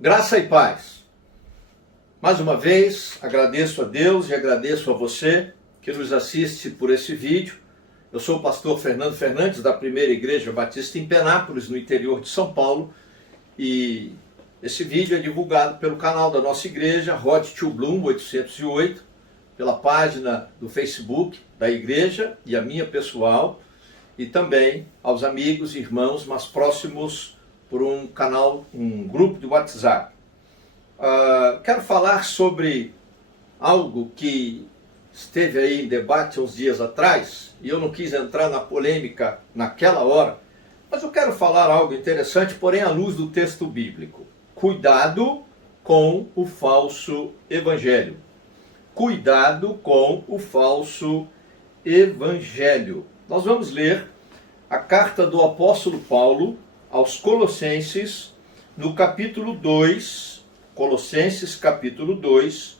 Graça e paz. Mais uma vez, agradeço a Deus e agradeço a você que nos assiste por esse vídeo. Eu sou o pastor Fernando Fernandes, da Primeira Igreja Batista em Penápolis, no interior de São Paulo. E esse vídeo é divulgado pelo canal da nossa igreja, Road to Bloom 808, pela página do Facebook da igreja e a minha pessoal, e também aos amigos e irmãos mais próximos por um canal, um grupo de WhatsApp. Quero falar sobre algo que esteve aí em debate uns dias atrás, e eu não quis entrar na polêmica naquela hora, mas eu quero falar algo interessante, porém à luz do texto bíblico. Cuidado com o falso evangelho. Cuidado com o falso evangelho. Nós vamos ler a carta do apóstolo Paulo aos Colossenses, no capítulo 2, Colossenses capítulo 2,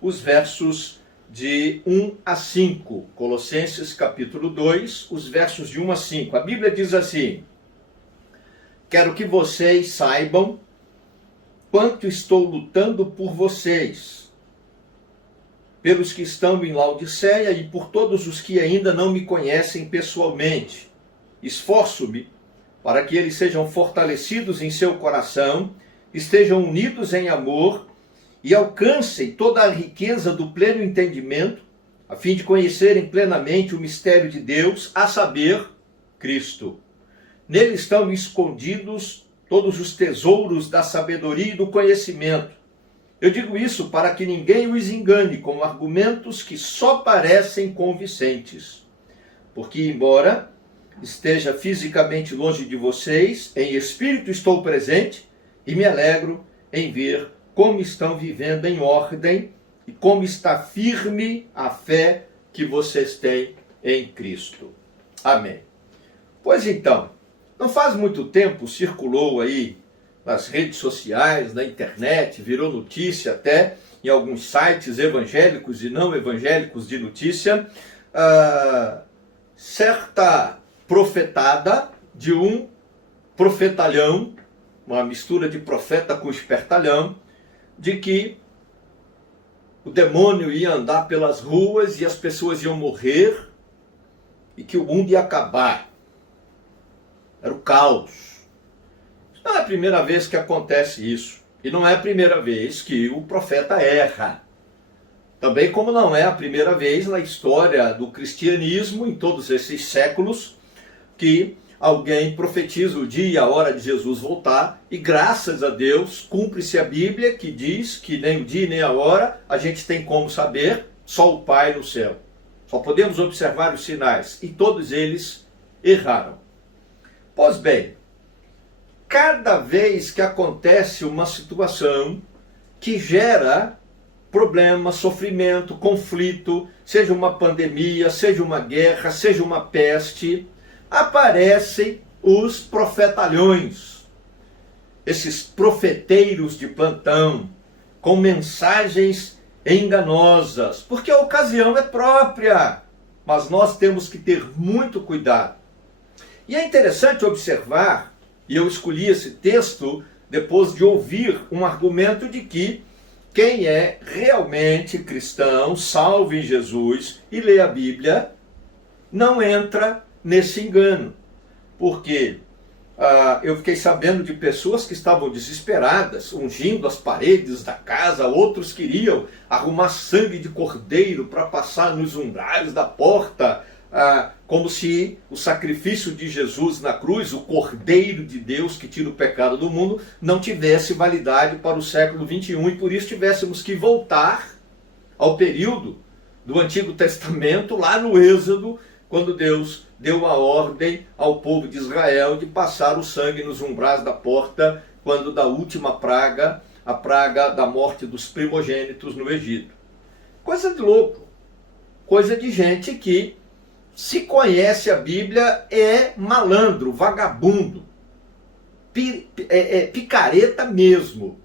os versos de 1 a 5. Colossenses capítulo 2, os versos de 1 a 5. A Bíblia diz assim: quero que vocês saibam quanto estou lutando por vocês, pelos que estão em Laodiceia e por todos os que ainda não me conhecem pessoalmente. Esforço-me para que eles sejam fortalecidos em seu coração, estejam unidos em amor e alcancem toda a riqueza do pleno entendimento, a fim de conhecerem plenamente o mistério de Deus, a saber, Cristo. Nele estão escondidos todos os tesouros da sabedoria e do conhecimento. Eu digo isso para que ninguém os engane com argumentos que só parecem convincentes. Porque, embora esteja fisicamente longe de vocês, em espírito estou presente e me alegro em ver como estão vivendo em ordem e como está firme a fé que vocês têm em Cristo. Amém. Pois então, não faz muito tempo circulou aí nas redes sociais, na internet, virou notícia até em alguns sites evangélicos e não evangélicos de notícia, certa profetada de um profetalhão, uma mistura de profeta com espertalhão, de que o demônio ia andar pelas ruas e as pessoas iam morrer e que o mundo ia acabar. Era o caos. Não é a primeira vez que acontece isso. E não é a primeira vez que o profeta erra. Também como não é a primeira vez na história do cristianismo, em todos esses séculos, que alguém profetiza o dia e a hora de Jesus voltar, e graças a Deus cumpre-se a Bíblia que diz que nem o dia nem a hora a gente tem como saber, só o Pai no céu. Só podemos observar os sinais, e todos eles erraram. Pois bem, cada vez que acontece uma situação que gera problema, sofrimento, conflito, seja uma pandemia, seja uma guerra, seja uma peste, aparecem os profetalhões, esses profeteiros de plantão, com mensagens enganosas, porque a ocasião é própria, mas nós temos que ter muito cuidado. E é interessante observar, e eu escolhi esse texto depois de ouvir um argumento de que quem é realmente cristão, salvo em Jesus e lê a Bíblia, não entra nesse engano. Porque eu fiquei sabendo de pessoas que estavam desesperadas, ungindo as paredes da casa, outros queriam arrumar sangue de cordeiro para passar nos umbrais da porta, como se o sacrifício de Jesus na cruz, o Cordeiro de Deus que tira o pecado do mundo, não tivesse validade para o século 21 e por isso tivéssemos que voltar ao período do Antigo Testamento, lá no Êxodo, quando Deus deu a ordem ao povo de Israel de passar o sangue nos umbrais da porta, quando da última praga, a praga da morte dos primogênitos no Egito. Coisa de louco, coisa de gente que se conhece a Bíblia, é malandro, vagabundo, picareta mesmo.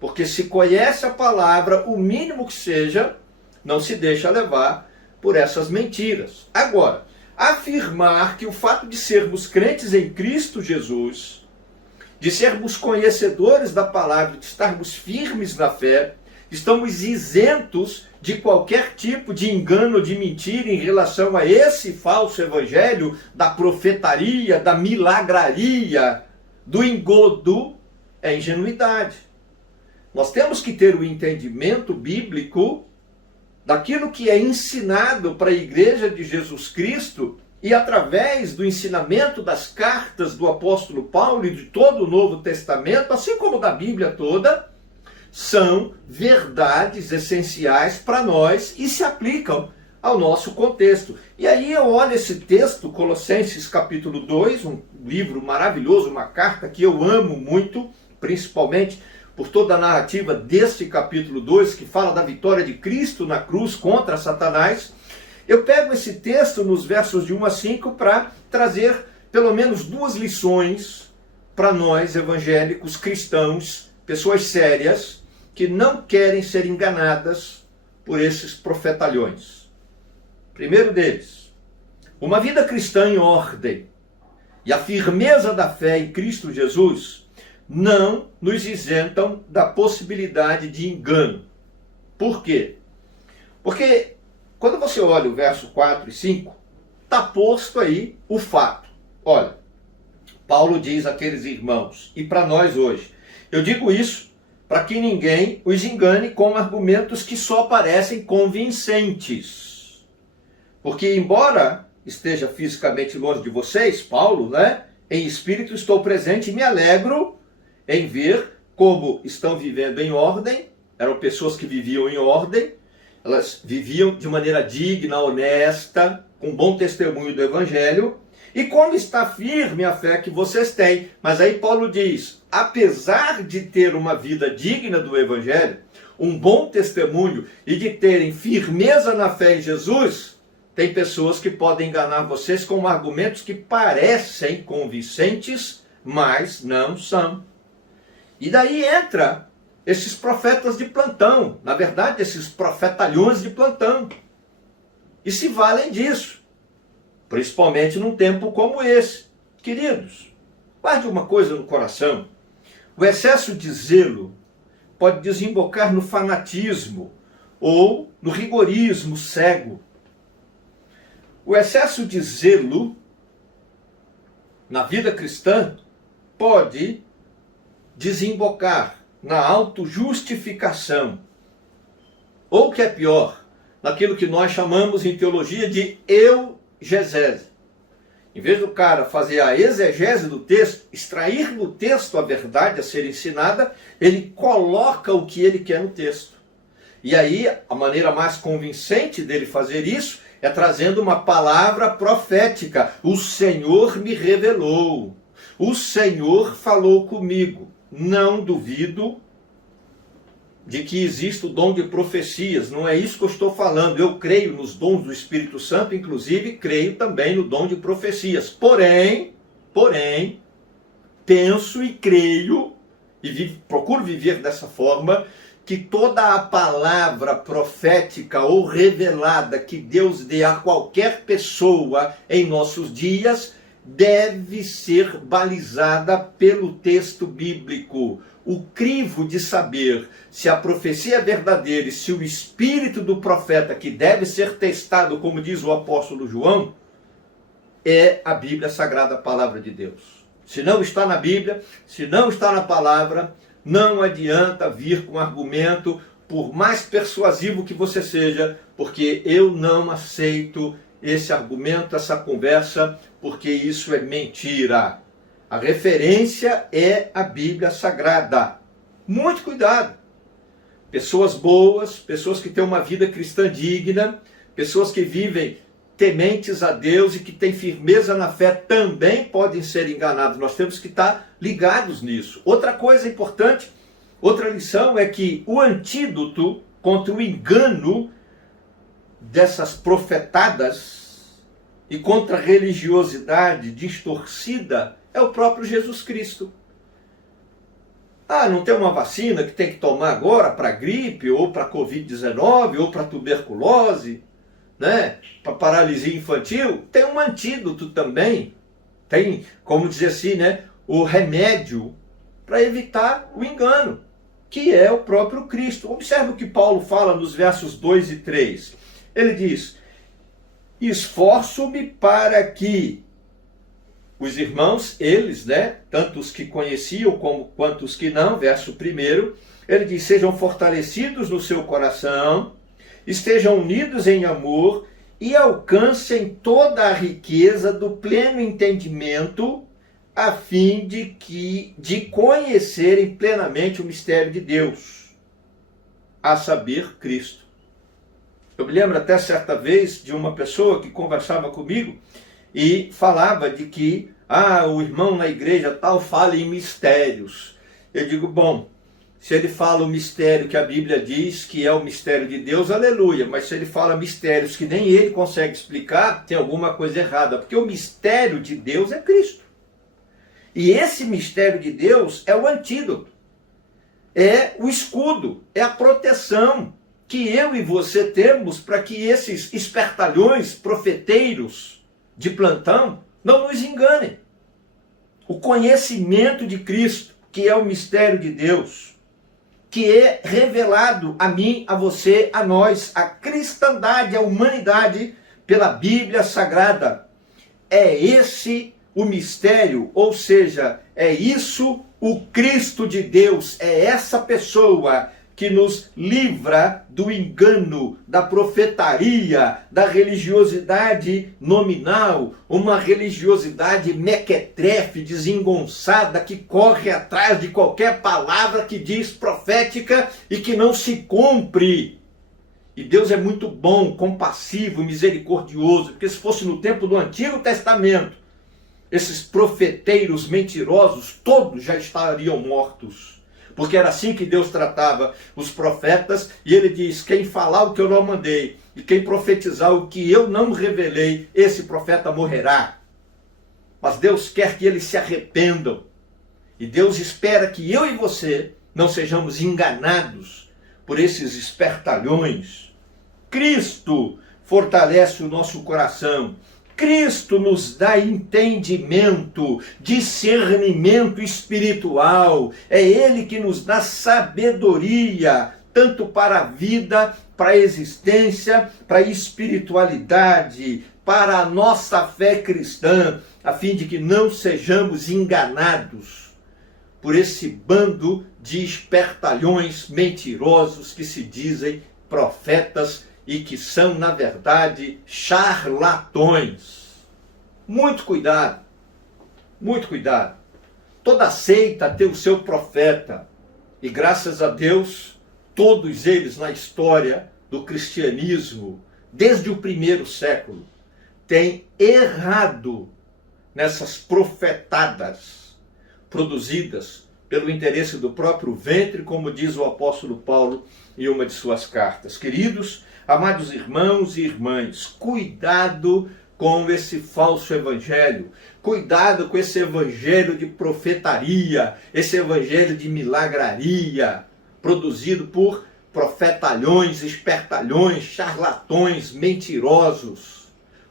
Porque se conhece a palavra, o mínimo que seja, não se deixa levar por essas mentiras. Agora, afirmar que o fato de sermos crentes em Cristo Jesus, de sermos conhecedores da palavra, de estarmos firmes na fé, estamos isentos de qualquer tipo de engano, de mentira em relação a esse falso evangelho da profetaria, da milagraria, do engodo, é ingenuidade. Nós temos que ter o entendimento bíblico daquilo que é ensinado para a igreja de Jesus Cristo e através do ensinamento das cartas do apóstolo Paulo e de todo o Novo Testamento, assim como da Bíblia toda, são verdades essenciais para nós e se aplicam ao nosso contexto. E aí eu olho esse texto, Colossenses capítulo 2, um livro maravilhoso, uma carta que eu amo muito, principalmente por toda a narrativa deste capítulo 2, que fala da vitória de Cristo na cruz contra Satanás. Eu pego esse texto nos versos de 1 a 5 para trazer pelo menos duas lições para nós evangélicos, cristãos, pessoas sérias, que não querem ser enganadas por esses profetalhões. Primeiro deles, uma vida cristã em ordem e a firmeza da fé em Cristo Jesus não nos isentam da possibilidade de engano. Por quê? Porque quando você olha o verso 4 e 5, está posto aí o fato. Olha, Paulo diz àqueles irmãos, e para nós hoje, eu digo isso para que ninguém os engane com argumentos que só parecem convincentes. Porque embora esteja fisicamente longe de vocês, Paulo, em espírito estou presente e me alegro em ver como estão vivendo em ordem. Eram pessoas que viviam em ordem, elas viviam de maneira digna, honesta, com bom testemunho do Evangelho, e como está firme a fé que vocês têm. Mas aí Paulo diz, apesar de ter uma vida digna do Evangelho, um bom testemunho e de terem firmeza na fé em Jesus, tem pessoas que podem enganar vocês com argumentos que parecem convincentes, mas não são. E daí entra esses profetas de plantão, na verdade, esses profetalhões de plantão, e se valem disso, principalmente num tempo como esse. Queridos, guarde uma coisa no coração: o excesso de zelo pode desembocar no fanatismo ou no rigorismo cego. O excesso de zelo na vida cristã pode desembocar na autojustificação, ou o que é pior, naquilo que nós chamamos em teologia de eugegese. Em vez do cara fazer a exegese do texto, extrair do texto a verdade a ser ensinada, ele coloca o que ele quer no texto. E aí, a maneira mais convincente dele fazer isso é trazendo uma palavra profética. O Senhor me revelou. O Senhor falou comigo. Não duvido de que exista o dom de profecias. Não é isso que eu estou falando. Eu creio nos dons do Espírito Santo, inclusive creio também no dom de profecias. Porém, penso e creio, e procuro viver dessa forma, que toda a palavra profética ou revelada que Deus dê a qualquer pessoa em nossos dias deve ser balizada pelo texto bíblico. O crivo de saber se a profecia é verdadeira e se o espírito do profeta, que deve ser testado, como diz o apóstolo João, é a Bíblia Sagrada, a palavra de Deus. Se não está na Bíblia, se não está na palavra, não adianta vir com argumento, por mais persuasivo que você seja, porque eu não aceito esse argumento, essa conversa, porque isso é mentira. A referência é a Bíblia Sagrada. Muito cuidado. Pessoas boas, pessoas que têm uma vida cristã digna, pessoas que vivem tementes a Deus e que têm firmeza na fé também podem ser enganados. Nós temos que estar ligados nisso. Outra coisa importante, outra lição é que o antídoto contra o engano dessas profetadas e contra a religiosidade distorcida é o próprio Jesus Cristo. Ah, não tem uma vacina que tem que tomar agora para gripe, ou para Covid-19, ou para tuberculose, para paralisia infantil? Tem um antídoto também. Tem, como dizer assim, o remédio para evitar o engano, que é o próprio Cristo. Observe o que Paulo fala nos versos 2 e 3. Ele diz: esforço-me para que os irmãos, eles, tanto os que conheciam quanto os que não, verso 1, ele diz: sejam fortalecidos no seu coração, estejam unidos em amor e alcancem toda a riqueza do pleno entendimento, a fim de conhecerem plenamente o mistério de Deus, a saber, Cristo. Eu me lembro até certa vez de uma pessoa que conversava comigo e falava de que o irmão na igreja tal fala em mistérios. Eu digo, bom, se ele fala o mistério que a Bíblia diz que é o mistério de Deus, aleluia. Mas se ele fala mistérios que nem ele consegue explicar, tem alguma coisa errada. Porque o mistério de Deus é Cristo. E esse mistério de Deus é o antídoto. É o escudo, é a proteção que eu e você temos para que esses espertalhões, profeteiros de plantão, não nos enganem. O conhecimento de Cristo, que é o mistério de Deus, que é revelado a mim, a você, a nós, a cristandade, a humanidade, pela Bíblia Sagrada. É esse o mistério, ou seja, é isso o Cristo de Deus, é essa pessoa que nos livra do engano, da profetaria, da religiosidade nominal, uma religiosidade mequetrefe, desengonçada, que corre atrás de qualquer palavra que diz profética e que não se cumpre. E Deus é muito bom, compassivo, misericordioso, porque se fosse no tempo do Antigo Testamento, esses profeteiros mentirosos todos já estariam mortos. Porque era assim que Deus tratava os profetas, e ele diz: quem falar o que eu não mandei, e quem profetizar o que eu não revelei, esse profeta morrerá. Mas Deus quer que eles se arrependam. E Deus espera que eu e você não sejamos enganados por esses espertalhões. Cristo fortalece o nosso coração. Cristo nos dá entendimento, discernimento espiritual. É Ele que nos dá sabedoria, tanto para a vida, para a existência, para a espiritualidade, para a nossa fé cristã, a fim de que não sejamos enganados por esse bando de espertalhões mentirosos que se dizem profetas e que são, na verdade, charlatões. Muito cuidado, muito cuidado. Toda seita tem o seu profeta, e graças a Deus, todos eles na história do cristianismo, desde o primeiro século, têm errado nessas profetadas produzidas pelo interesse do próprio ventre, como diz o apóstolo Paulo em uma de suas cartas. Queridos, amados irmãos e irmãs, cuidado com esse falso evangelho, cuidado com esse evangelho de profetaria, esse evangelho de milagraria, produzido por profetalhões, espertalhões, charlatões, mentirosos,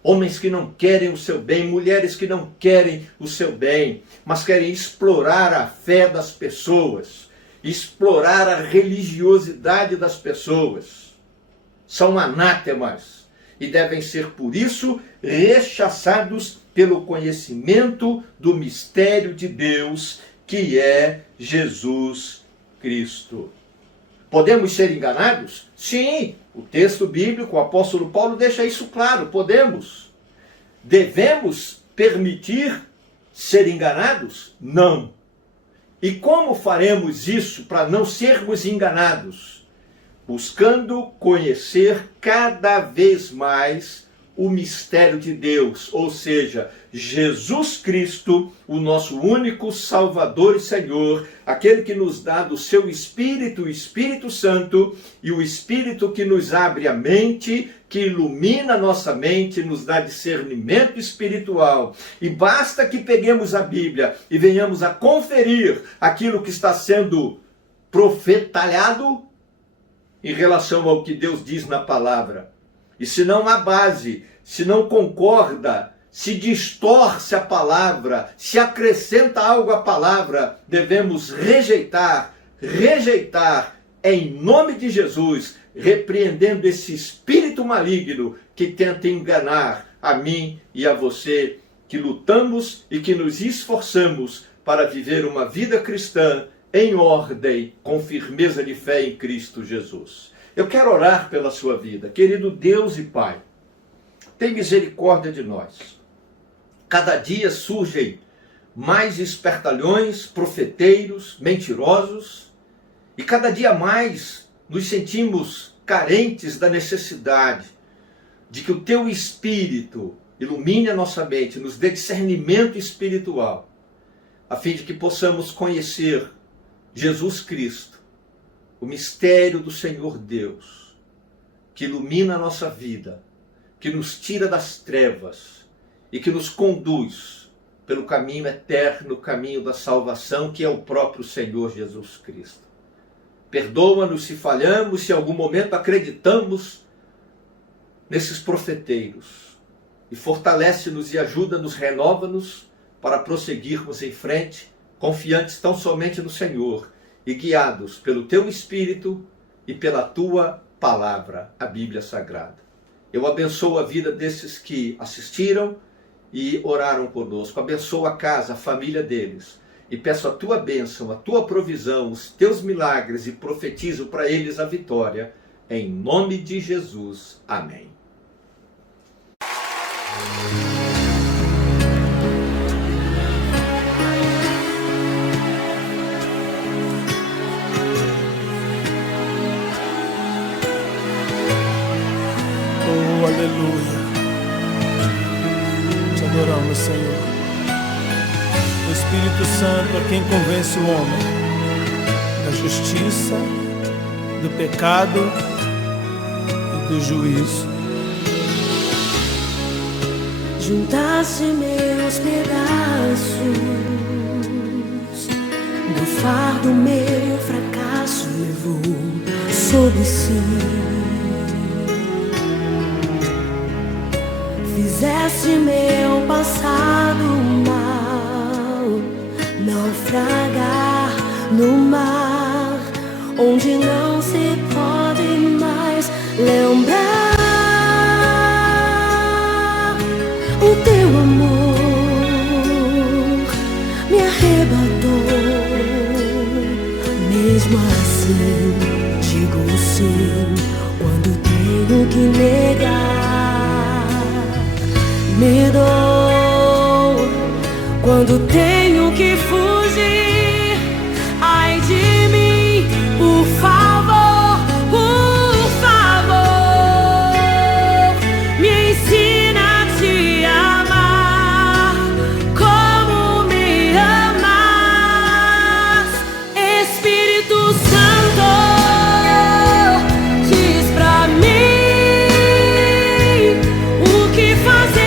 homens que não querem o seu bem, mulheres que não querem o seu bem, mas querem explorar a fé das pessoas, explorar a religiosidade das pessoas. São anátemas e devem ser, por isso, rechaçados pelo conhecimento do mistério de Deus, que é Jesus Cristo. Podemos ser enganados? Sim, o texto bíblico, o apóstolo Paulo deixa isso claro, podemos. Devemos permitir ser enganados? Não. E como faremos isso para não sermos enganados? Buscando conhecer cada vez mais o mistério de Deus, ou seja, Jesus Cristo, o nosso único Salvador e Senhor, aquele que nos dá do seu Espírito, o Espírito Santo, e o Espírito que nos abre a mente, que ilumina a nossa mente, nos dá discernimento espiritual. E basta que peguemos a Bíblia e venhamos a conferir aquilo que está sendo profetalhado em relação ao que Deus diz na palavra. E se não há base, se não concorda, se distorce a palavra, se acrescenta algo à palavra, devemos rejeitar em nome de Jesus, repreendendo esse espírito maligno que tenta enganar a mim e a você, que lutamos e que nos esforçamos para viver uma vida cristã em ordem, com firmeza de fé em Cristo Jesus. Eu quero orar pela sua vida. Querido Deus e Pai, tem misericórdia de nós. Cada dia surgem mais espertalhões, profeteiros, mentirosos, e cada dia mais nos sentimos carentes da necessidade de que o Teu Espírito ilumine a nossa mente, nos dê discernimento espiritual, a fim de que possamos conhecer Jesus Cristo, o mistério do Senhor Deus, que ilumina a nossa vida, que nos tira das trevas e que nos conduz pelo caminho eterno, o caminho da salvação, que é o próprio Senhor Jesus Cristo. Perdoa-nos se falhamos, se em algum momento acreditamos nesses profeteiros, e fortalece-nos e ajuda-nos, renova-nos para prosseguirmos em frente, confiantes tão somente no Senhor e guiados pelo Teu Espírito e pela Tua Palavra, a Bíblia Sagrada. Eu abençoo a vida desses que assistiram e oraram conosco. Abençoo a casa, a família deles. E peço a Tua bênção, a Tua provisão, os Teus milagres e profetizo para eles a vitória. Em nome de Jesus. Amém. Oh, aleluia. Te adoramos, Senhor. O Espírito Santo é quem convence o homem da justiça, do pecado e do juízo. Juntasse meus pedaços, do fardo meu fracasso levou sobre si. Fizesse meu passado mal naufragar no mar, onde não se pode mais lembrar. O Teu amor me arrebatou. Mesmo assim digo sim quando tenho que negar. Me dou quando tenho que fugir. Ai de mim, por favor, me ensina a Te amar como me amas. Espírito Santo, diz pra mim o que fazer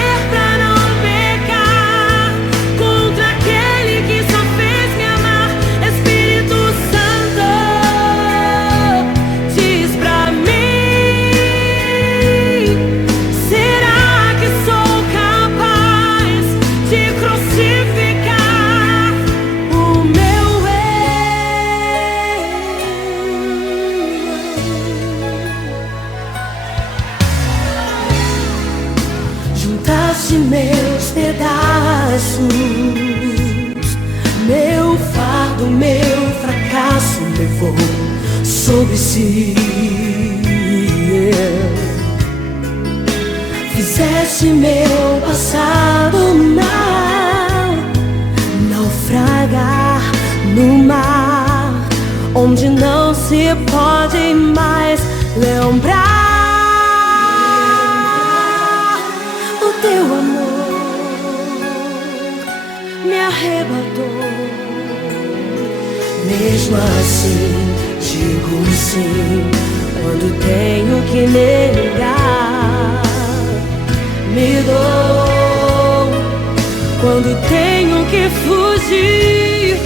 meus pedaços, meu fardo, meu fracasso levou sobre si. Fizeste meu passado mal naufragar no mar, onde não se pode mais lembrar. Teu amor me arrebatou. Mesmo assim digo sim quando tenho que negar. Me dou quando tenho que fugir.